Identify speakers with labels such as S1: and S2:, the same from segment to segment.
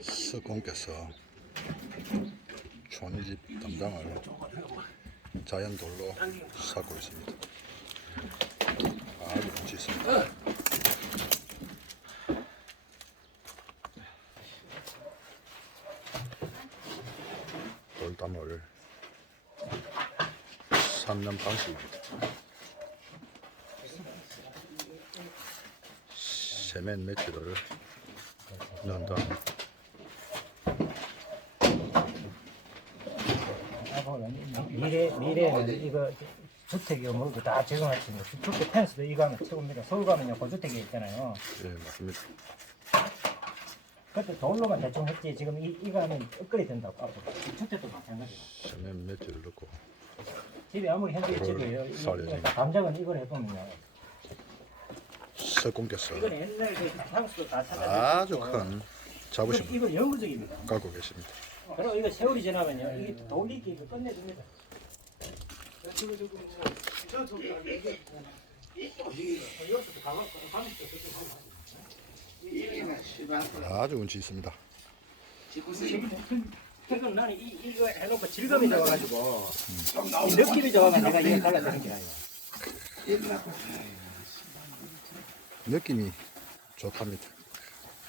S1: 스공께서 촌이집 담당을 자연돌로 쌓고 있습니다. 아주 멋있습니다. 돌담을 쌓는 방식입니다. 세면 매치를 넣은 다음
S2: 미래 미래는 이거 주택이고 뭐고 다 적용할 수 있는 주택 펜스도 이거 하면 최고입니다. 서울 가면요 고주택이 있잖아요.
S1: 예 맞습니다.
S2: 그때 돌로만 대충 했지 지금 이 이거 하면 업그레이드 된다고 앞으로 주택도 마찬가지야.
S1: 세면 매치를 넣고
S2: 집에 아무리 현재 집이에요. 이- 감정은 이걸 해보면요.
S1: 서공께서
S2: 이건 옛날 그 향수도 다 찾아.
S1: 아주 큰 자부심을
S2: 이거 영구적입니다.
S1: 갖고 계십니다.
S2: 그리고 이거 세월이 지나면요 이게 돌리기 이거 끝내줍니다.
S1: 아주 운치 있습니다.
S2: 이건 나는 이, 이거 해놓고 질감이 좋아가지고 이 느낌이 좋아가 내가 이거 달라드는 게 아니야.
S1: 느낌이 좋답니다.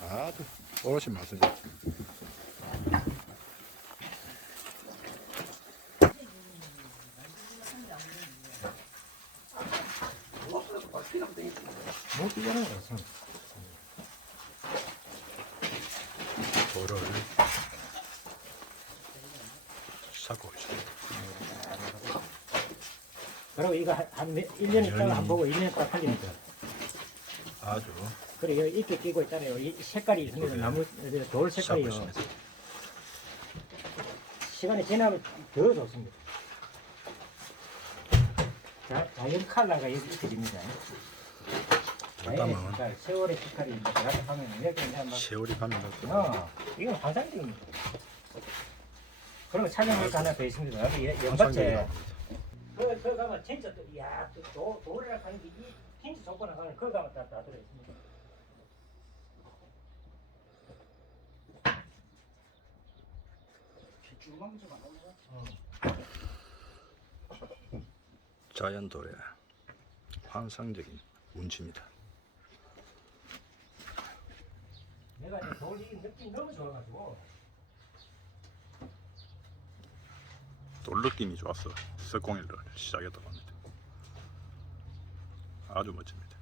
S1: 아주 어르신 말씀
S2: 못 뛰잖아요. 손.
S1: 돌을 쌓고 있습니다.
S2: 그리고 이거 한, 한 1년 있다가 한 보고 1년 있다가 팔립니다.
S1: 아주
S2: 그리고 이렇게 끼고 있잖아요. 이 색깔이 있습니다. 나무 돌 색깔이요.
S1: 있습니다.
S2: 시간이 지나면 더 좋습니다. 자, 자연 컬러가 여기 있어집니다. 자연의
S1: 돌담은
S2: 색깔, 세월의 색깔이 이제 들어가서 하면 이렇게 이제 막
S1: 세월이 가면
S2: 어, 이건 환상적입니다. 그리고 촬영할 거 하나 더 있습니다. 여기 연-
S1: 환상적이다.
S2: 연밭에 그, 그 가면 진짜 또, 야, 또 도, 돌이라 하는 게, 이 진짜 조건을 가면 그 가면 다, 다 들어있습니다.
S1: 자연돌의 환상적인 운치입니다.
S2: 내가 이제 돌이 느낌이 너무 좋아가지고.
S1: 돌 느낌이 좋았어. 석공일을 시작했다고 합니다. 아주 멋집니다.